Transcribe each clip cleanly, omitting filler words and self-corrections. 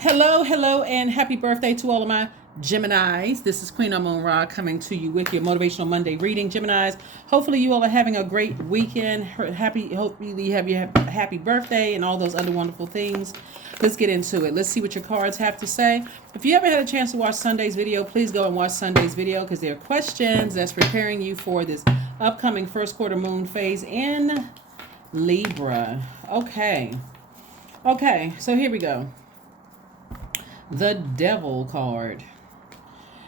Hello, hello, and happy birthday to all of my Geminis. This is Queen Amun Ra coming to you with your Motivational Monday reading. Geminis, hopefully you all are having a great weekend. Hopefully you have your happy birthday and all those other wonderful things. Let's get into it. Let's see what your cards have to say. If you haven't had a chance to watch Sunday's video, please go and watch Sunday's video because there are questions that's preparing you for this upcoming first quarter moon phase in Libra. Okay, so here we go. The Devil card.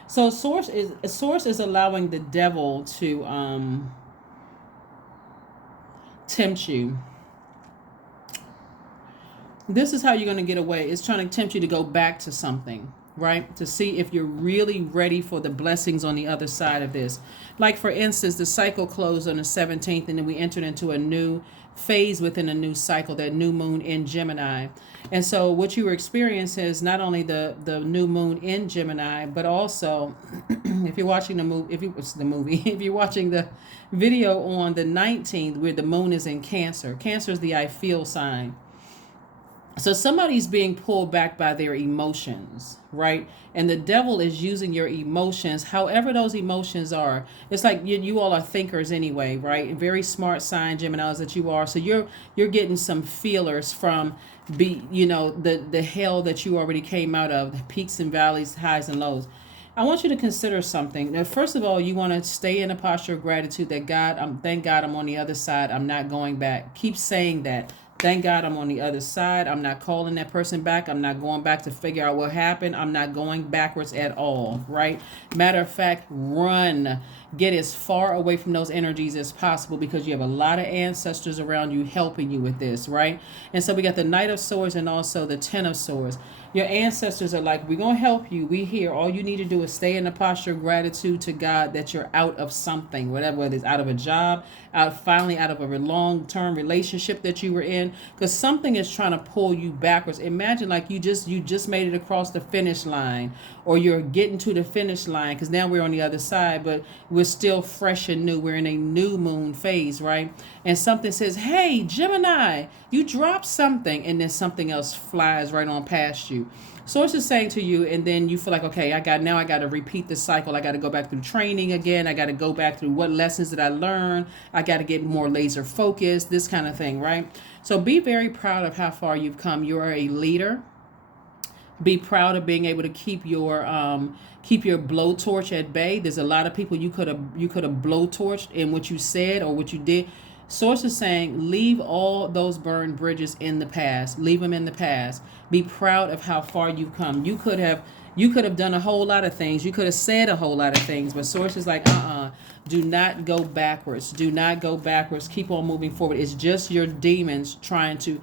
So source is allowing the devil to tempt you. This is how you're going to get away. It's trying to tempt you to go back to something, right? To see if you're really ready for the blessings on the other side of this. Like, for instance, the cycle closed on the 17th, and then we entered into a new phase within a new cycle, that new moon in Gemini. And so what you were experiencing is not only the new moon in Gemini, but also if you're watching the movie, if you're watching the video on the 19th where the moon is in Cancer. Cancer is the I feel sign. So somebody's being pulled back by their emotions, right? And the devil is using your emotions, however those emotions are. It's like you all are thinkers anyway, right? Very smart sign, Geminis, that you are. So you're getting some feelers from the hell that you already came out of, the peaks and valleys, highs and lows. I want you to consider something. Now, first of all, you want to stay in a posture of gratitude that thank God I'm on the other side. I'm not going back. Keep saying that. Thank God I'm on the other side. I'm not calling that person back. I'm not going back to figure out what happened. I'm not going backwards at all, right? Matter of fact, run. Get as far away from those energies as possible because you have a lot of ancestors around you helping you with this, right? And so we got the Knight of Swords and also the Ten of Swords. Your ancestors are like, we're going to help you. We here. All you need to do is stay in the posture of gratitude to God that you're out of something, whether it's out of a job, finally out of a long-term relationship that you were in, because something is trying to pull you backwards. Imagine like you just made it across the finish line, or you're getting to the finish line because now we're on the other side, but we're still fresh and new. We're in a new moon phase, right? And something says, hey, Gemini, you dropped something, and then something else flies right on past you. Source is saying to you, and then you feel like, okay, I got to repeat the cycle. I got to go back through training again. I got to go back through what lessons did I learn. I got to get more laser focused, this kind of thing, right? So be very proud of how far you've come. You are a leader. Be proud of being able to keep your blowtorch at bay. There's a lot of people you could have blowtorched in what you said or what you did. Source is saying, leave all those burned bridges in the past. Leave them in the past. Be proud of how far you've come. You could have done a whole lot of things. You could have said a whole lot of things, but Source is like, do not go backwards. Do not go backwards. Keep on moving forward. It's just your demons trying to,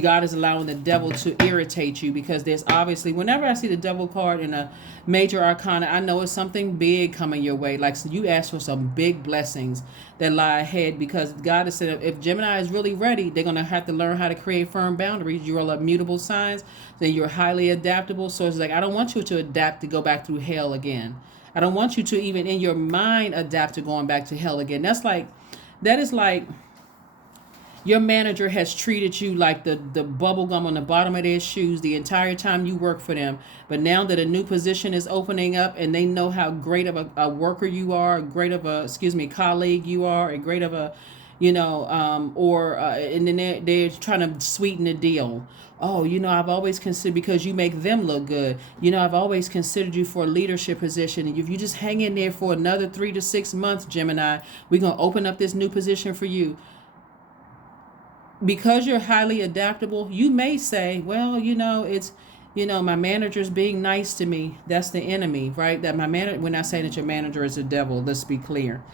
God is allowing the devil to irritate you, because there's obviously, whenever I see the devil card in a major arcana, I know it's something big coming your way. Like, so you ask for some big blessings that lie ahead, because God has said if Gemini is really ready, they're going to have to learn how to create firm boundaries. You're all immutable signs, then you're highly adaptable. So it's like, I don't want you to adapt to go back through hell again. I don't want you to even in your mind adapt to going back to hell again. That is like your manager has treated you like the bubble gum on the bottom of their shoes the entire time you work for them. But now that a new position is opening up and they know how great of a worker you are, great of a, colleague you are, and great of a, and then they're trying to sweeten the deal. Oh, I've always considered, because you make them look good. I've always considered you for a leadership position. And if you just hang in there for another 3 to 6 months, Gemini, we're going to open up this new position for you. Because you're highly adaptable, you may say, well, it's, my manager's being nice to me. That's the enemy, right? That my manager, we're not saying that your manager is a devil. Let's be clear.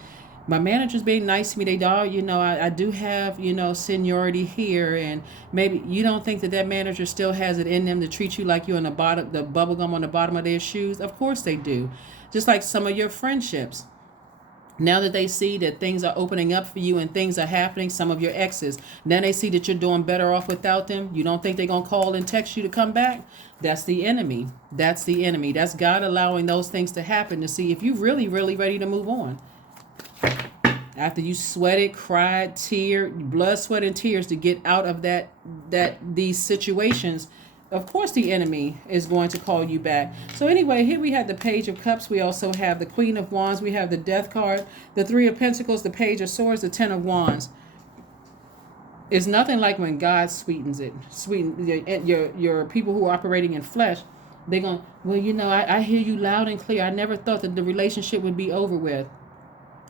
My manager's being nice to me. They are, I do have, seniority here. And maybe you don't think that manager still has it in them to treat you like you're on the bubble gum on the bottom of their shoes. Of course they do. Just like some of your friendships. Now that they see that things are opening up for you and things are happening, some of your exes, now they see that you're doing better off without them. You don't think they're going to call and text you to come back? That's the enemy. That's the enemy. That's God allowing those things to happen to see if you're really, really ready to move on. After you sweated, cried, blood, sweat, and tears to get out of these situations, of course the enemy is going to call you back. So anyway, here we have the Page of Cups. We also have the Queen of Wands. We have the Death card, the Three of Pentacles, the Page of Swords, the Ten of Wands. It's nothing like when God sweetens it. Your people who are operating in flesh, they're going, well, you know, I hear you loud and clear. I never thought that the relationship would be over with.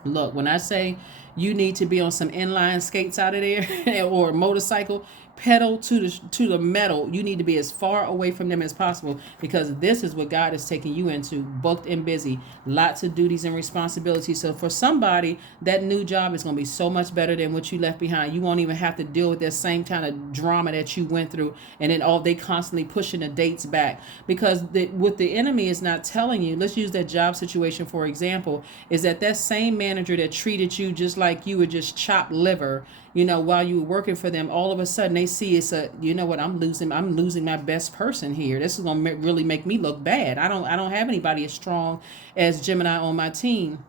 Look, when I say you need to be on some inline skates out of there or a motorcycle, pedal to the metal, you need to be as far away from them as possible, because this is what God is taking you into, booked and busy, lots of duties and responsibilities. So for somebody, that new job is going to be so much better than what you left behind. You won't even have to deal with that same kind of drama that you went through, and then they constantly pushing the dates back, because what the enemy is not telling you, let's use that job situation for example, is that same manager that treated you just like you were just chopped liver, you know, while you were working for them, all of a sudden they see it's a, you know what, I'm losing my best person here. This is going to really make me look bad. I don't have anybody as strong as Gemini on my team.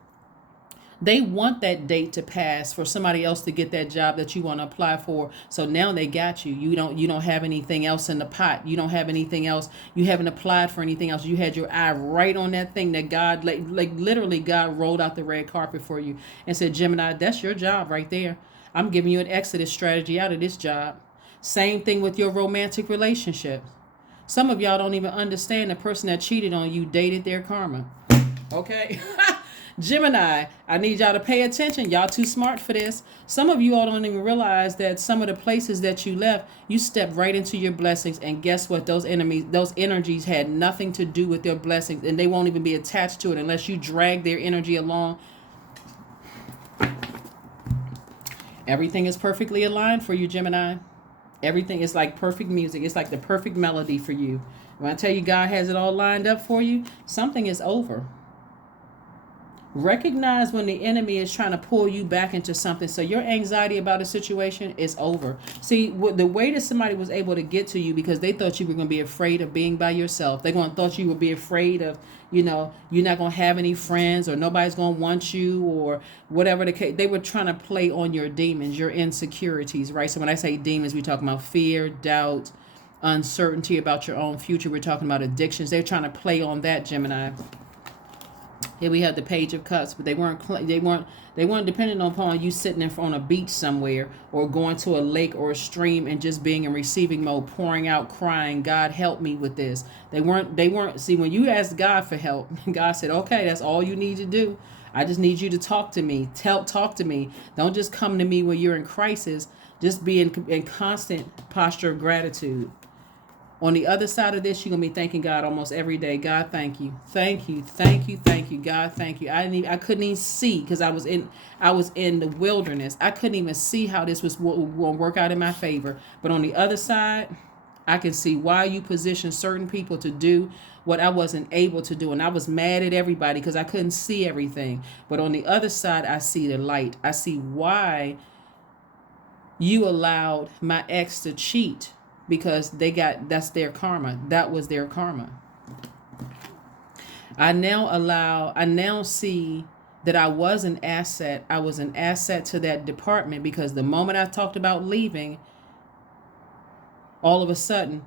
They want that date to pass for somebody else to get that job that you want to apply for. So now they got you. You don't have anything else in the pot. You don't have anything else. You haven't applied for anything else. You had your eye right on that thing that God, like literally God rolled out the red carpet for you and said, Gemini, that's your job right there. I'm giving you an exodus strategy out of this job. Same thing with your romantic relationship. Some of y'all don't even understand the person that cheated on you dated their karma. Okay? Gemini, I need y'all to pay attention. Y'all too smart for this. Some of you all don't even realize that some of the places that you left, you stepped right into your blessings. And guess what? Those energies had nothing to do with their blessings. And they won't even be attached to it unless you drag their energy along. Everything is perfectly aligned for you, Gemini. Everything is like perfect music. It's like the perfect melody for you. When I tell you God has it all lined up for you, something is over. Recognize when the enemy is trying to pull you back into something, so your anxiety about a situation is over. See, the way that somebody was able to get to you, because they thought you were going to be afraid of being by yourself. They're going to thought you would be afraid of, you know, you're not going to have any friends, or nobody's going to want you, or whatever the case. They were trying to play on your demons, your insecurities, right? So when I say demons, we're talking about fear, doubt, uncertainty about your own future. We're talking about addictions. They're trying to play on that, Gemini. Here we have the Page of Cups, but they weren't dependent upon you sitting on a beach somewhere, or going to a lake or a stream and just being in receiving mode, pouring out, crying, God help me with this. They weren't. See, when you asked God for help, God said, okay, that's all you need to do. I just need you to talk to me. Talk to me. Don't just come to me when you're in crisis. Just be in constant posture of gratitude. On the other side of this, you're going to be thanking God almost every day. God, thank you. Thank you. Thank you. Thank you. God, thank you. I couldn't even see, because I was in the wilderness. I couldn't even see how this was going to work out in my favor. But on the other side, I can see why you position certain people to do what I wasn't able to do. And I was mad at everybody because I couldn't see everything. But on the other side, I see the light. I see why you allowed my ex to cheat. Because that's their karma. That was their karma. I now see that I was an asset. I was an asset to that department, because the moment I talked about leaving, all of a sudden,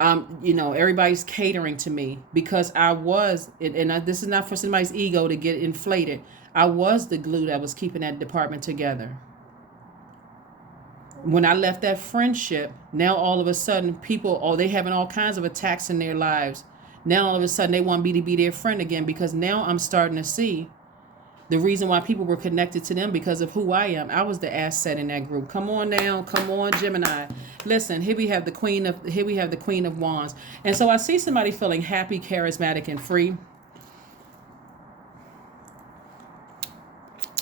everybody's catering to me, because I was, this is not for somebody's ego to get inflated. I was the glue that was keeping that department together. When I left that friendship, now all of a sudden people, they having all kinds of attacks in their lives. Now all of a sudden they want me to be their friend again, because now I'm starting to see the reason why people were connected to them, because of who I am. I was the asset in that group. Come on now, come on, Gemini. Listen, here we have the Queen of Wands. And so I see somebody feeling happy, charismatic, and free.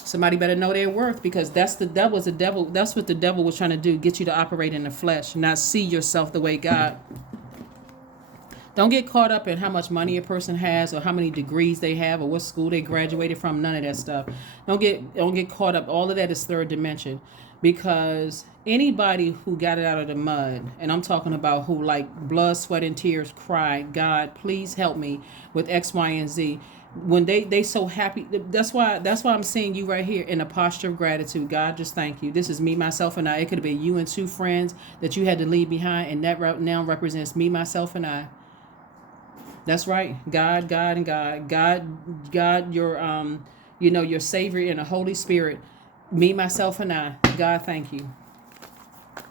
Somebody better know their worth, because that's what the devil was trying to do, get you to operate in the flesh, not see yourself the way God. Don't get caught up in how much money a person has, or how many degrees they have, or what school they graduated from. None of that stuff. Don't get caught up. All of that is third dimension. because anybody who got it out of the mud, and I'm talking about who like blood, sweat, and tears cried, God, please help me with X, Y, and Z. When they so happy, that's why I'm seeing you right here in a posture of gratitude. God, just thank you. This is me, myself, and I. It could have been you and two friends that you had to leave behind, and that now represents me, myself, and I. That's right. God, God, and God, your your Savior and the Holy Spirit, me, myself, and I. God, thank you.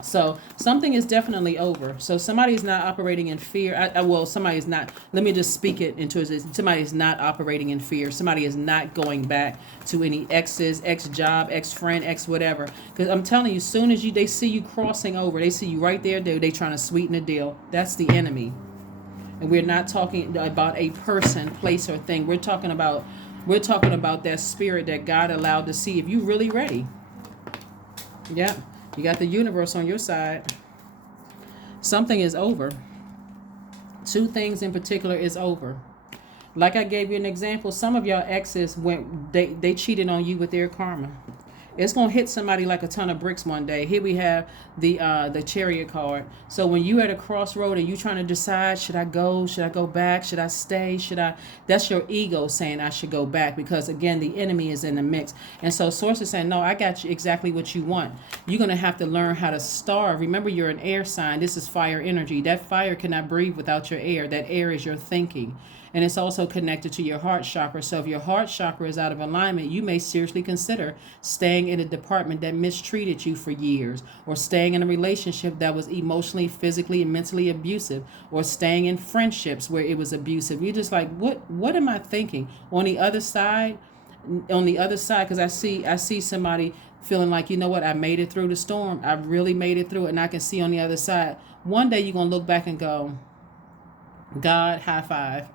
So something is definitely over. So somebody is not operating in fear. Well, somebody is not. Let me just speak it into it. Somebody is not operating in fear. Somebody is not going back to any exes, ex job, ex friend, ex whatever. Because I'm telling you, soon as they see you crossing over, they see you right there. They trying to sweeten the deal. That's the enemy. And we're not talking about a person, place, or thing. We're talking about that spirit that God allowed to see if you really ready. Yeah. You got the universe on your side. Something is over. Two things in particular is over. Like I gave you an example, some of y'all exes they cheated on you with their karma. It's gonna hit somebody like a ton of bricks one day. Here we have the Chariot card. So when you at a crossroad and you trying to decide, should I go back, should I stay, that's your ego saying I should go back, because again the enemy is in the mix. And so source is saying, no, I got you exactly what you want. You're gonna have to learn how to starve. Remember, you're an air sign. This is fire energy. That fire cannot breathe without your air. That air is your thinking. And it's also connected to your heart chakra. So if your heart chakra is out of alignment, you may seriously consider staying in a department that mistreated you for years, or staying in a relationship that was emotionally, physically, and mentally abusive, or staying in friendships where it was abusive. You're just like, what am I thinking? On the other side, because I see somebody feeling like, you know what, I made it through the storm. I really made it through it, and I can see on the other side. One day you're going to look back and go, God, high five.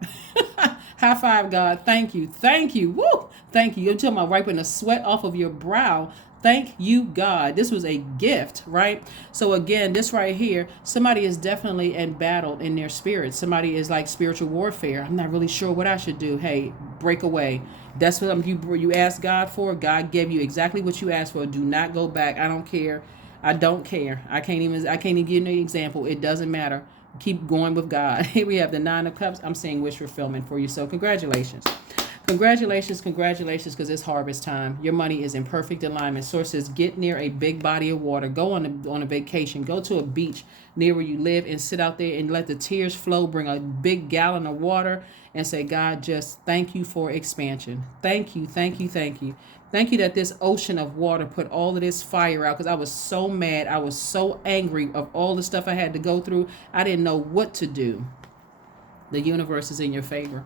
High five, God. Thank you. Thank you. Woo. Thank you. You're talking about wiping the sweat off of your brow. Thank you, God. This was a gift, right? So again, this right here, somebody is definitely embattled in their spirit. Somebody is like spiritual warfare. I'm not really sure what I should do. Hey, break away. That's what you asked God for. God gave you exactly what you asked for. Do not go back. I don't care. I don't care. I can't even give you an example. It doesn't matter. Keep going with God. Here we have the 9 of Cups. I'm seeing wish fulfillment for you. So congratulations. Congratulations, because it's harvest time. Your money is in perfect alignment. Sources, get near a big body of water. Go on a vacation. Go to a beach near where you live and sit out there and let the tears flow. Bring a big gallon of water and say, God, just thank you for expansion. Thank you, thank you, thank you. Thank you that this ocean of water put all of this fire out, because I was so mad. I was so angry of all the stuff I had to go through. I didn't know what to do. The universe is in your favor.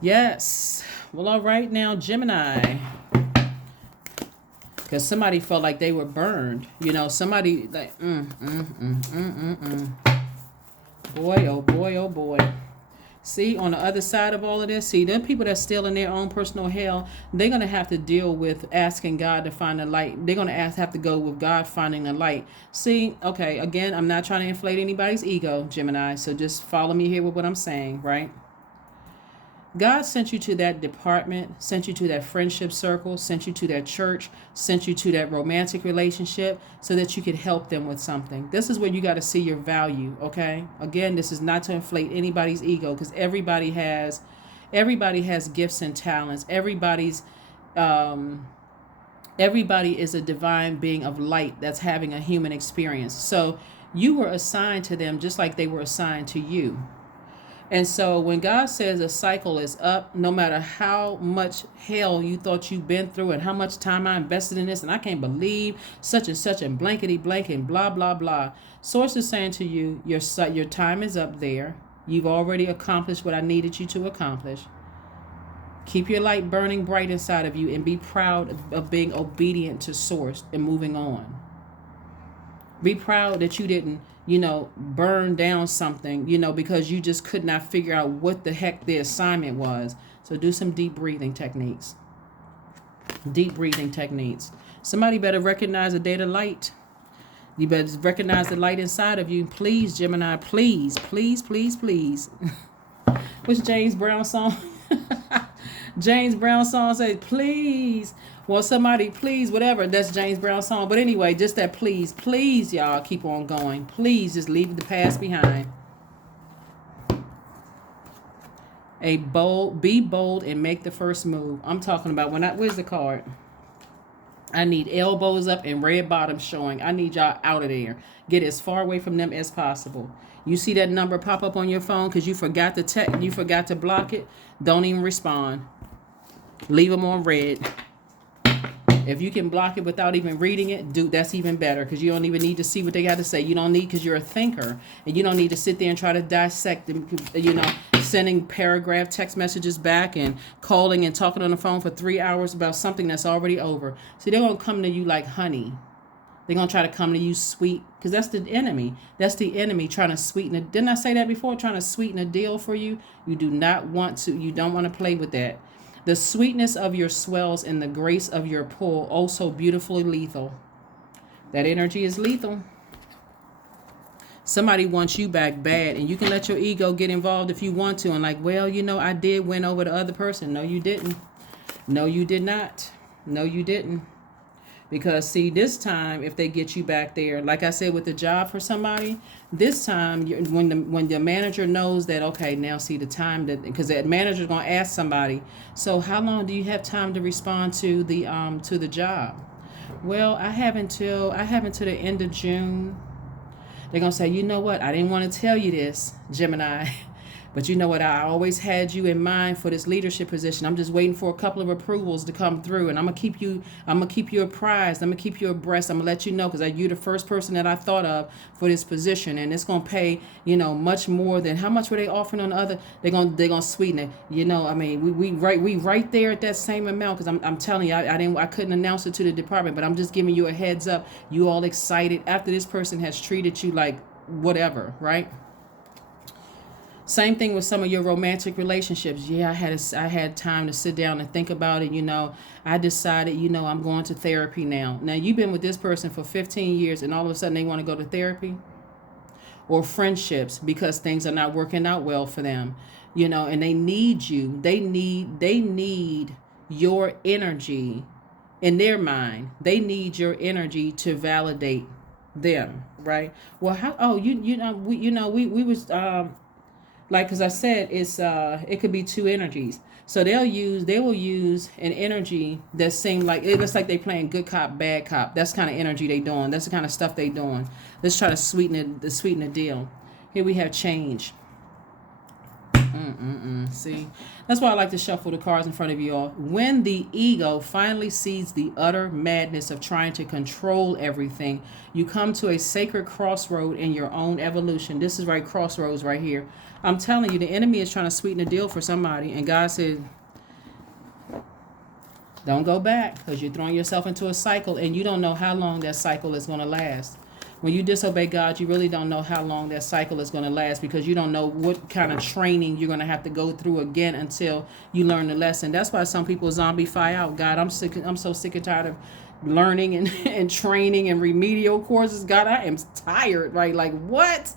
Yes. Well, all right now, Gemini. Because somebody felt like they were burned. Somebody like, Boy, oh boy, oh boy. See, on the other side of all of this, them people that's still in their own personal hell, they're going to have to deal with asking God to find the light. They're going to have to go with God finding the light. See, okay, again, I'm not trying to inflate anybody's ego, Gemini, so just follow me here with what I'm saying, right? God sent you to that department, sent you to that friendship circle, sent you to that church, sent you to that romantic relationship so that you could help them with something. This is where you got to see your value, okay? Again, this is not to inflate anybody's ego, because everybody has gifts and talents. Everybody is a divine being of light that's having a human experience. So you were assigned to them just like they were assigned to you. And so when God says a cycle is up, no matter how much hell you thought you've been through and how much time I invested in this, and I can't believe such and such and blankety blank and blah, blah, blah. Source is saying to you, your time is up there. You've already accomplished what I needed you to accomplish. Keep your light burning bright inside of you and be proud of being obedient to Source and moving on. Be proud that you didn't burn down something, because you just could not figure out what the heck the assignment was. So do some deep breathing techniques. Deep breathing techniques. Somebody better recognize the data light. You better recognize the light inside of you. Please, Gemini, please, please, please, please. What's James Brown song? James Brown song says, please. Well, somebody, please, whatever. That's James Brown's song. But anyway, just that please, please, y'all, keep on going. Please just leave the past behind. Be bold and make the first move. I'm talking about where's the card? I need elbows up and red bottoms showing. I need y'all out of there. Get as far away from them as possible. You see that number pop up on your phone because you forgot to block it. Don't even respond. Leave them on red. If you can block it without even reading it, that's even better because you don't even need to see what they got to say. You don't need, because you're a thinker, and you don't need to sit there and try to dissect them, sending paragraph text messages back and calling and talking on the phone for 3 hours about something that's already over. See, they're going to come to you like honey. They're going to try to come to you sweet, because that's the enemy. That's the enemy trying to sweeten it. Didn't I say that before? Trying to sweeten a deal for you. You don't want to play with that. The sweetness of your swells and the grace of your pull, also beautifully lethal. That energy is lethal. Somebody wants you back bad, and you can let your ego get involved if you want to. And like, well, I did win over the other person. No, you didn't. No, you did not. No, you didn't. Because see, this time, if they get you back there, like I said with the job for somebody, this time when the manager knows that, okay, now see the time that, because that manager's gonna ask somebody, so how long do you have time to respond to the job? Well, I have until the end of June. They're gonna say, you know what? I didn't want to tell you this, Gemini. But you know what? I always had you in mind for this leadership position. I'm just waiting for a couple of approvals to come through, and I'm gonna keep you apprised. I'm gonna keep you abreast. I'm gonna let you know, because you're the first person that I thought of for this position, and it's gonna pay, much more than how much were they offering on the other. They're gonna sweeten it. I mean, we right there at that same amount, because I'm telling you, I couldn't announce it to the department, but I'm just giving you a heads up. You all excited after this person has treated you like whatever, right? Same thing with some of your romantic relationships. Yeah, I had time to sit down and think about it. I decided, I'm going to therapy now. Now, you've been with this person for 15 years, and all of a sudden they want to go to therapy. Or friendships, because things are not working out well for them, and they need you. They need your energy in their mind. They need your energy to validate them, right? Well, we was like, because I said, it could be two energies. So they will use an energy that seems like, it looks like they playing good cop, bad cop. That's the kind of energy they doing. That's the kind of stuff they doing. Let's try to sweeten the deal. Here we have change. See, that's why I like to shuffle the cards in front of you all. When the ego finally sees the utter madness of trying to control everything, you come to a sacred crossroad in your own evolution. This is right, crossroads right here. I'm telling you, the enemy is trying to sweeten the deal for somebody, and God said, don't go back, because you're throwing yourself into a cycle, and you don't know how long that cycle is going to last. When you disobey God, you really don't know how long that cycle is going to last, because you don't know what kind of training you're going to have to go through again until you learn the lesson. That's why some people zombify out. God, I'm so sick and tired of learning and training and remedial courses. God, I am tired, right? Like, what?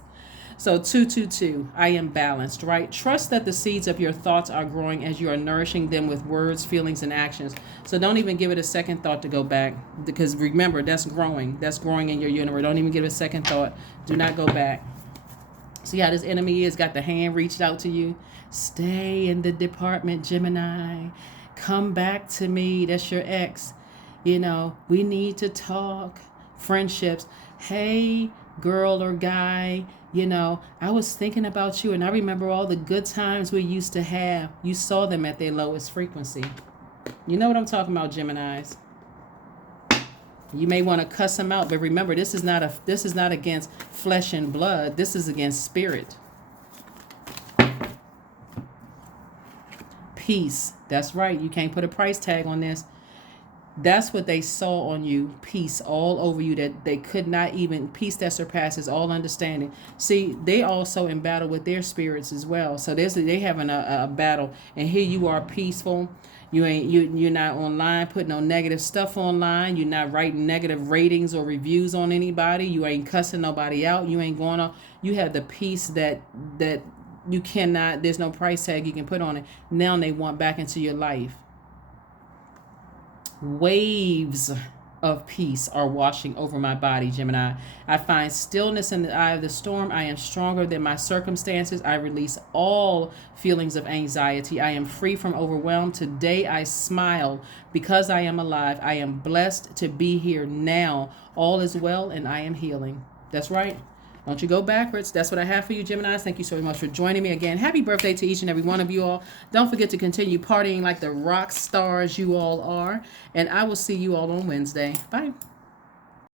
So 222, I am balanced, right? Trust that the seeds of your thoughts are growing as you are nourishing them with words, feelings, and actions. So don't even give it a second thought to go back, because remember, that's growing. That's growing in your universe. Don't even give it a second thought. Do not go back. See how this enemy is? Got the hand reached out to you. Stay in the department, Gemini. Come back to me. That's your ex. We need to talk. Friendships. Hey, girl or guy, I was thinking about you, and I remember all the good times we used to have. You saw them at their lowest frequency. You know what I'm talking about, Geminis. You may want to cuss them out, but remember, this is not against flesh and blood. This is against spirit. Peace. That's right. You can't put a price tag on this. That's what they saw on you. Peace all over you, that they could not even, peace that surpasses all understanding. See, they also in battle with their spirits as well. So they having a battle, and here you are peaceful. You're not online putting no negative stuff online. You're not writing negative ratings or reviews on anybody. You ain't cussing nobody out. You ain't going on. You have the peace that you cannot, there's no price tag you can put on it. Now they want back into your life. Waves of peace are washing over my body, Gemini. I find stillness in the eye of the storm. I am stronger than my circumstances. I release all feelings of anxiety. I am free from overwhelm. Today I smile because I am alive. I am blessed to be here now. All is well and I am healing. That's right. Don't you go backwards. That's what I have for you, Geminis. Thank you so much for joining me again. Happy birthday to each and every one of you all. Don't forget to continue partying like the rock stars you all are. And I will see you all on Wednesday. Bye.